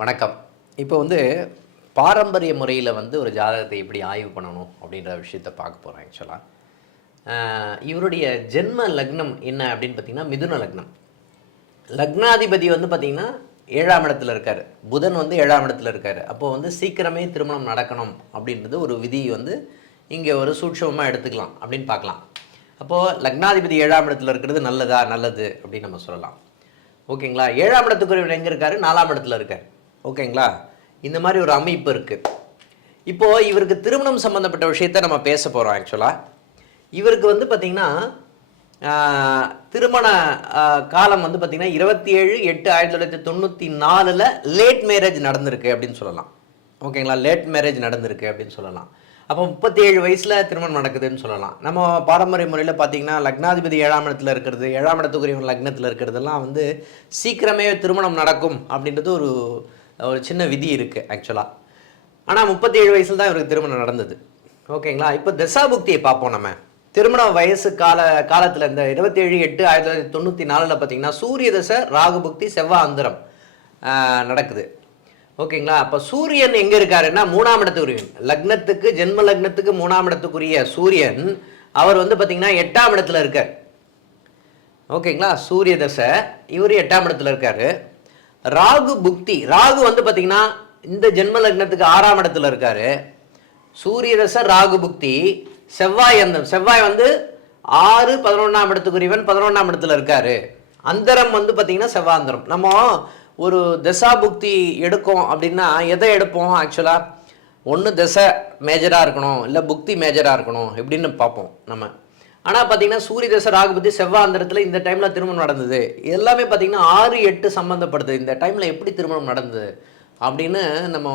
வணக்கம். இப்போ வந்து பாரம்பரிய முறையில் வந்து ஒரு ஜாதகத்தை எப்படி ஆய்வு பண்ணணும் அப்படின்ற விஷயத்தை பார்க்க போகிறோம் ஆக்சுவலாக இவருடைய ஜென்ம லக்னம் என்ன அப்படின்னு பார்த்தீங்கன்னா மிதுன லக்னம். லக்னாதிபதி வந்து பார்த்தீங்கன்னா ஏழாம் இடத்துல இருக்கார். புதன் வந்து ஏழாம் இடத்துல இருக்கார். அப்போது வந்து சீக்கிரமே திருமணம் நடக்கணும் அப்படின்றது ஒரு விதி வந்து இங்கே ஒரு சூட்சமமாக எடுத்துக்கலாம் அப்படின்னு பார்க்கலாம். அப்போது லக்னாதிபதி ஏழாம் இடத்துல இருக்கிறது நல்லதா நல்லது அப்படின்னு நம்ம சொல்லலாம். ஓகேங்களா? ஏழாம் இடத்துக்குரியவர் எங்கே இருக்காரு? நாலாம் இடத்துல இருக்கார். ஓகேங்களா? இந்த மாதிரி ஒரு அமைப்பு இருக்குது இப்போது இவருக்கு திருமணம் சம்மந்தப்பட்ட விஷயத்த நம்ம பேச போகிறோம் ஆக்சுவலாக இவருக்கு வந்து பார்த்திங்கன்னா திருமண காலம் வந்து பார்த்திங்கன்னா இருபத்தி ஏழு எட்டு ஆயிரத்தி தொள்ளாயிரத்தி தொண்ணூற்றி நாலில் லேட் மேரேஜ் நடந்திருக்கு அப்படின்னு சொல்லலாம். ஓகேங்களா? லேட் மேரேஜ் நடந்திருக்கு அப்படின்னு சொல்லலாம். அப்போ முப்பத்தி ஏழு வயசில் திருமணம் நடக்குதுன்னு சொல்லலாம். நம்ம பாரம்பரிய முறையில் பார்த்தீங்கன்னா லக்னாதிபதி ஏழாம் இடத்துல இருக்கிறது ஏழாம் இடத்துக்குரியவன் லக்னத்தில் இருக்கிறதெல்லாம் வந்து சீக்கிரமே திருமணம் நடக்கும் அப்படின்றது ஒரு ஒரு சின்ன விதி இருக்குது ஆக்சுவலாக ஆனால் முப்பத்தி ஏழு வயசில் தான் இவருக்கு திருமணம் நடந்தது. ஓகேங்களா? இப்போ தசாபுக்தியை பார்ப்போம் நம்ம. திருமண வயசு கால காலத்தில் இந்த இருபத்தேழு எட்டு ஆயிரத்தி தொள்ளாயிரத்தி தொண்ணூற்றி நாலில் பார்த்தீங்கன்னா சூரிய தசை ராகுபுக்தி செவ்வாய் அந்தரம் நடக்குது. ஓகேங்களா? அப்போ சூரியன் எங்கே இருக்காருன்னா மூணாம் இடத்துக்குரியவன். லக்னத்துக்கு ஜென்ம லக்னத்துக்கு மூணாம் இடத்துக்குரிய சூரியன் அவர் வந்து பார்த்தீங்கன்னா எட்டாம் இடத்துல இருக்கார். ஓகேங்களா? சூரிய தசை இவர் எட்டாம் இடத்துல இருக்காரு. ராகு புக்தி ராகு வந்து பார்த்தீங்கன்னா இந்த ஜென்ம லக்னத்துக்கு ஆறாம் இடத்துல இருக்காரு. சூரிய தசை ராகு புக்தி செவ்வாய் அந்த செவ்வாய் வந்து ஆறு பதினொன்றாம் இடத்துக்குரியவன் பதினொன்றாம் இடத்துல இருக்காரு. அந்தரம் வந்து பார்த்தீங்கன்னா செவ்வாந்தரம். நம்ம ஒரு தசா புக்தி எடுக்கோம் அப்படின்னா எதை எடுப்போம் ஆக்சுவலாக ஒன்று தசை மேஜராக இருக்கணும் இல்லை புக்தி மேஜராக இருக்கணும் எப்படின்னு பார்ப்போம் நம்ம. ஆனால் பார்த்தீங்கன்னா சூரிய தசை ராகுபதி செவ்வாந்திரத்தில் இந்த டைமில் திருமணம் நடந்தது. எல்லாமே பார்த்தீங்கன்னா ஆறு எட்டு சம்மந்தப்படுது இந்த டைமில் எப்படி திருமணம் நடந்தது? அப்படின்னு நம்ம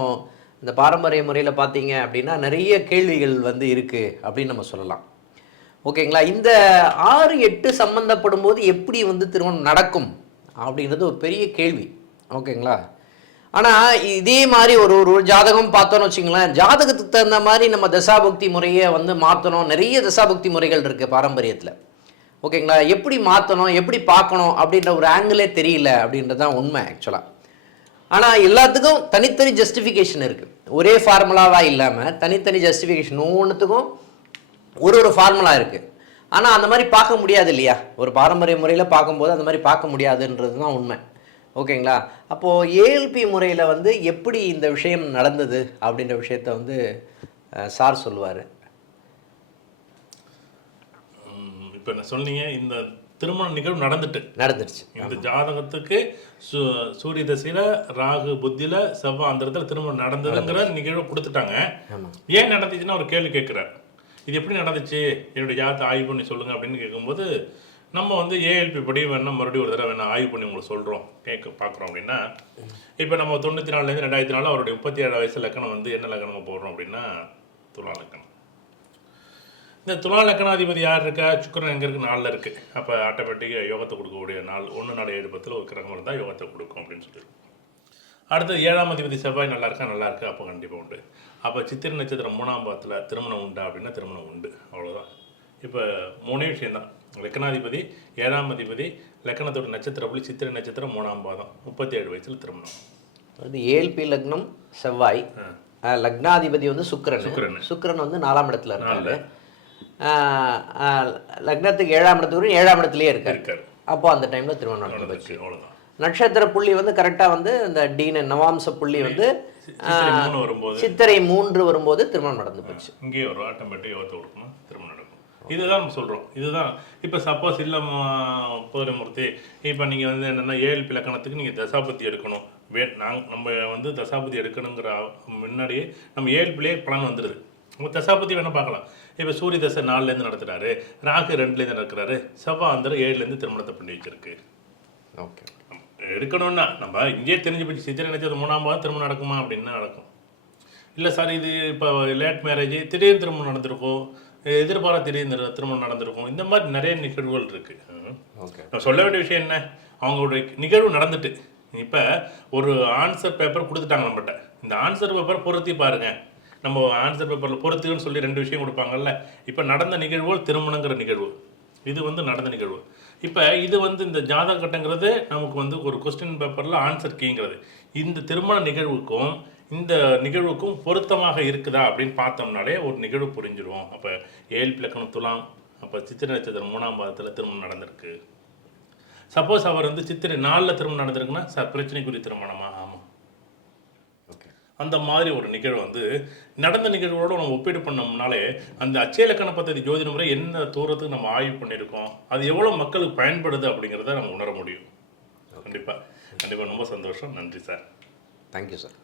இந்த பாரம்பரிய முறையில் பார்த்தீங்க அப்படின்னா நிறைய கேள்விகள் வந்து இருக்குது அப்படின்னு நம்ம சொல்லலாம். ஓகேங்களா இந்த ஆறு எட்டு சம்மந்தப்படும் போது எப்படி வந்து திருமணம் நடக்கும் அப்படின்றது ஒரு பெரிய கேள்வி. ஓகேங்களா ஆனால் இதே மாதிரி ஒரு ஒரு ஒரு ஜாதகம் பார்த்தோன்னு வச்சுங்களேன் ஜாதகத்துக்கு தகுந்த மாதிரி நம்ம தசாபக்தி முறையை வந்து மாற்றணும் நிறைய தசாபக்தி முறைகள் இருக்குது பாரம்பரியத்தில். ஓகேங்களா? எப்படி மாற்றணும் எப்படி பார்க்கணும்? அப்படின்ற ஒரு ஆங்கிளே தெரியல அப்படின்றது தான் உண்மை ஆக்சுவலாக ஆனால் எல்லாத்துக்கும் தனித்தனி ஜஸ்டிஃபிகேஷன் இருக்குது ஒரே ஃபார்முலாவாக இல்லாமல் தனித்தனி ஜஸ்டிஃபிகேஷன் ஒவ்வொன்றுத்துக்கும் ஒரு ஒரு ஃபார்முலா இருக்குது ஆனால் அந்த மாதிரி பார்க்க முடியாது இல்லையா? ஒரு பாரம்பரிய முறையில் பார்க்கும்போது அந்த மாதிரி பார்க்க முடியாதுன்றது தான் உண்மை. ஓகேங்களா? அப்போது ஏஎல்பி முறையில் வந்து எப்படி இந்த விஷயம் நடந்தது அப்படின்ற விஷயத்த வந்து சார் சொல்லுவார். இப்ப என்ன சொன்னீங்க இந்த திருமண நிகழ்வு நடந்துட்டு. நடந்துருச்சு. இந்த ஜாதகத்துக்கு சு- சூரிய தசையில ராகு புத்தியில செவ்வாய் அந்தரத்துல திருமணம் நடந்ததுங்கிற நிகழ்வு கொடுத்துட்டாங்க. ஏன் நடந்துச்சுன்னு ஒரு கேள்வி கேட்கிறார். இது எப்படி நடந்துச்சு? என்னுடைய ஜாதகத்தை ஆய்வு பண்ணி சொல்லுங்க அப்படின்னு கேட்கும்போது நம்ம வந்து ஏஎல்பி படி வேணா மறுபடியும் ஒரு தடவை வேணா ஆய்வு பண்ணி உங்களுக்கு சொல்கிறோம் கேட்க பார்க்குறோம் அப்படின்னா இப்போ நம்ம தொண்ணூற்றி நாலுலேருந்து ரெண்டாயிரத்தி நாலு அவருடைய முப்பத்தி ஏழு வயசு லக்கணம் வந்து என்ன லக்கணம் போடுறோம் அப்படின்னா துலா லக்கணம். இந்த துலா லக்கணாதிபதி யார் இருக்கா? சுக்கரன் எங்கே இருக்கு? நாளில் இருக்குது அப்போ ஆட்டோமேட்டிக்காக யோகத்தை கொடுக்கக்கூடிய நாள் ஒன்று நாலு ஏழு பத்தில் ஒரு கிரகம் இருந்தால் யோகத்தை கொடுக்கும் அப்படின்னு சொல்லியிருக்கோம் அடுத்து ஏழாம் அதிபதி செவ்வாய் நல்லா இருக்கா? நல்லா இருக்கா? அப்போ கண்டிப்பாக உண்டு. அப்போ சித்திரை நட்சத்திரம் மூணாம் பாதத்தில் திருமணம் உண்டா அப்படின்னா திருமணம் உண்டு. அவ்வளோதான் இப்போ மூணே விஷயம்தான். லக்கணாதிபதி ஏழாம் அதிபதி லக்கணத்தோட நட்சத்திர புள்ளி சித்திரை நட்சத்திரம் மூணாம் பாதம் முப்பத்தி ஏழு வயசில் திருமணம். அது ஏஎல்பி லக்னம் செவ்வாய் லக்னாதிபதி வந்து சுக்கிரன். சுக்கிரன். சுக்கிரன் வந்து நாலாம் இடத்துல இருக்காரு. லக்னத்துக்கு ஏழாம் இடத்துக்கு ஏழாம் இடத்துலயே இருக்காரு. அப்போ அந்த டைம்ல திருமணம் நடந்து போச்சு அவ்வளோதான் நட்சத்திர புள்ளி வந்து கரெக்டா வந்து இந்த டீன நவாம்ச புள்ளி வந்து சித்திரை மூன்று வரும்போது திருமணம் நடந்து போச்சு. இங்கேயே வரும் ஆட்டோமேட்டிக் யோகத்தை கொடுக்கணும் திருமணம் நடக்கும் இதுதான் நம்ம சொல்கிறோம் இதுதான். இப்போ சப்போஸ் இல்லை பூரமூர்த்தி இப்போ நீங்கள் வந்து என்னென்னா ஏஎல்பி லக்கணத்துக்கு நீங்கள் தசாபதி எடுக்கணும். வே நாங்கள் நம்ம வந்து தசாபதி எடுக்கணுங்கிற முன்னாடியே நம்ம ஏஎல்பிலே பலன் வந்துடுது நம்ம தசாபதி வேணால் பார்க்கலாம். இப்போ சூரிய தசை நாலுலேருந்து நடத்துகிறாரு ராகு ரெண்டுலேருந்து நடக்கிறாரு. செவ்வாய் வந்து ஏழுலேருந்து திருமணத்தை பண்ணி வச்சிருக்கு. ஓகே. எடுக்கணும்னா நம்ம இங்கேயே தெரிஞ்சு போச்சு. சித்திரை நினைச்சது மூணாம் பாதம் திருமணம் நடக்குமா அப்படின்னா நடக்கும். இல்லை சார் இது இப்போ லேட் மேரேஜ் திடீர்னு திருமணம் நடந்திருக்கும் எதிர்பாரா திடீர்னு திரு- திருமணம் நடந்திருக்கும். இந்த மாதிரி நிறைய நிகழ்வுகள் இருக்கு. ம். ஓகே. நான் சொல்ல வேண்டிய விஷயம் என்ன? அவங்களுடைய நிகழ்வு நடந்துட்டு. இப்போ ஒரு ஆன்சர் பேப்பர் கொடுத்துட்டாங்க நம்மகிட்ட. இந்த ஆன்சர் பேப்பர் பொருத்தி பாருங்க. நம்ம ஆன்சர் பேப்பரில் பொருத்துன்னு சொல்லி ரெண்டு விஷயம் கொடுப்பாங்கல்ல. இப்போ நடந்த நிகழ்வு திருமணங்கிற நிகழ்வு. இது வந்து நடந்த நிகழ்வு. இப்போ இது வந்து இந்த ஜாதக கட்டங்கிறது நமக்கு வந்து ஒரு கொஸ்டின் பேப்பரில் ஆன்சர் கீங்கிறது இந்த திருமண நிகழ்வுக்கும் இந்த நிகழ்வுக்கும் பொருத்தமாக இருக்குதா அப்படின்னு பார்த்தோம்னாலே ஒரு நிகழ்வு புரிஞ்சிடும் அப்போ ஏழு இலக்கணம் துலாம் அப்போ சித்திரை நட்சத்திரம் மூணாம் பாதத்தில் திருமணம் நடந்திருக்கு. சப்போஸ் அவர் வந்து சித்திரை நாலில் திருமணம் நடந்திருக்குன்னா சார் பிரச்சனைக்குரிய திருமணமா? ஆமாம் ஓகே. அந்த மாதிரி ஒரு நிகழ்வு வந்து நடந்த நிகழ்வோடு நம்ம ஒப்பீடு பண்ணோம்னாலே அந்த அச்சயலக்கண பദ്ധதி ஜோதிட முறை என்ன தூரத்துக்கு நம்ம ஆய்வு பண்ணியிருக்கோம் அது எவ்வளோ மக்களுக்கு பயன்படுது அப்படிங்கிறத நம்ம உணர முடியும். கண்டிப்பாக கண்டிப்பாக ரொம்ப சந்தோஷம். நன்றி சார். Thank you sir